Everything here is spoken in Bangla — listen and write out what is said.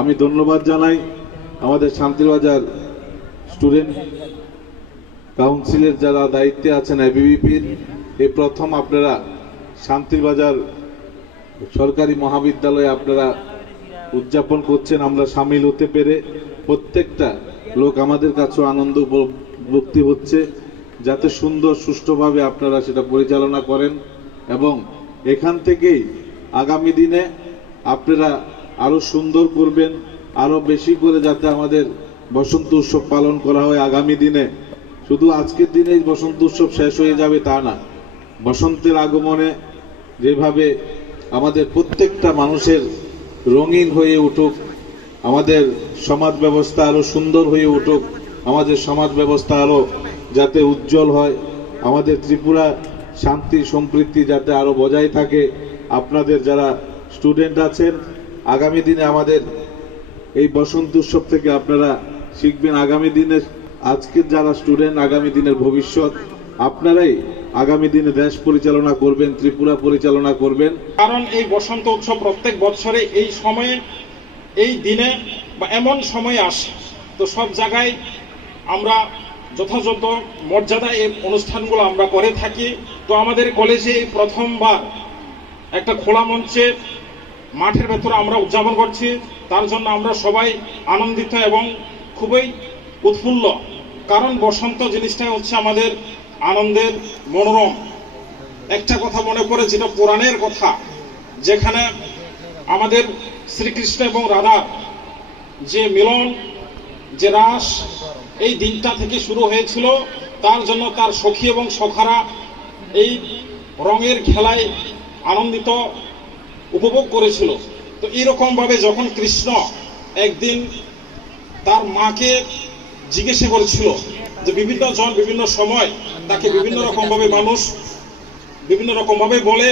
আমি ধন্যবাদ জানাই আমাদের শান্তিবাজার স্টুডেন্ট কাউন্সিলের যারা দায়িত্বে আছেন এবিভিপির এই প্রথম আপনারা শান্তিবাজার সরকারি মহাবিদ্যালয়ে আপনারা উদযাপন করছেন, আমরা সামিল হতে পেরে প্রত্যেকটা লোক আমাদের কাছেও আনন্দ ভক্তি হচ্ছে, যাতে সুন্দর সুষ্ঠুভাবে আপনারা সেটা পরিচালনা করেন এবং এখান থেকেই আগামী দিনে আপনারা আরও সুন্দর করবেন, আরও বেশি করে যাতে আমাদের বসন্ত উৎসব পালন করা হয় আগামী দিনে। শুধু আজকের দিনেই বসন্ত উৎসব শেষ হয়ে যাবে তা না, বসন্তের আগমনে যেভাবে আমাদের প্রত্যেকটা মানুষের রঙিন হয়ে উঠুক, আমাদের সমাজ ব্যবস্থা আরও সুন্দর হয়ে উঠুক, আমাদের সমাজ ব্যবস্থা আরও যাতে উজ্জ্বল হয়, আমাদের ত্রিপুরা শান্তি, সম্প্রীতি যাতে আরও বজায় থাকে। আপনাদের যারা স্টুডেন্ট আছেন আগামী দিনে আমাদের এই বসন্ত উৎসব থেকে আপনারা শিখবেন আগামী দিনে আজকের যারা স্টুডেন্ট আগামী দিনের ভবিষ্যৎ, আপনারাই আগামী দিনে দেশ পরিচালনা করবেন, ত্রিপুরা পরিচালনা করবেন। কারণ এই বসন্ত উৎসব প্রত্যেক বছরে এই সময়ে, এই দিনে বা এমন সময় আসে। তো সব জায়গায় আমরা যথাযথ মর্যাদা এই অনুষ্ঠানগুলো আমরা করে থাকি। তো আমাদের কলেজে এই প্রথমবার একটা খোলা মঞ্চে মাঠের ভেতরে আমরা উদযাপন করছি। তার জন্য আমরা সবাই আনন্দিত এবং খুবই উৎফুল্ল। কারণ বসন্ত জিনিসটাই হচ্ছে আমাদের আনন্দের মনোরম। একটা কথা মনে পড়ে যেটা পুরাণের কথা, যেখানে আমাদের শ্রীকৃষ্ণ এবং রাধা যে মিলন, যে রাস, এই দিনটা থেকে শুরু হয়েছিল। তার জন্য তার সখী এবং সখারা এই রঙের খেলায় আনন্দিত উপভোগ করেছিল। তো এরকম ভাবে যখন কৃষ্ণ একদিন তার মাকে জিজ্ঞেসে করেছিল যে বিভিন্ন জন বিভিন্ন সময় তাকে বিভিন্ন রকম ভাবে মানুষ বিভিন্ন রকম ভাবে বলে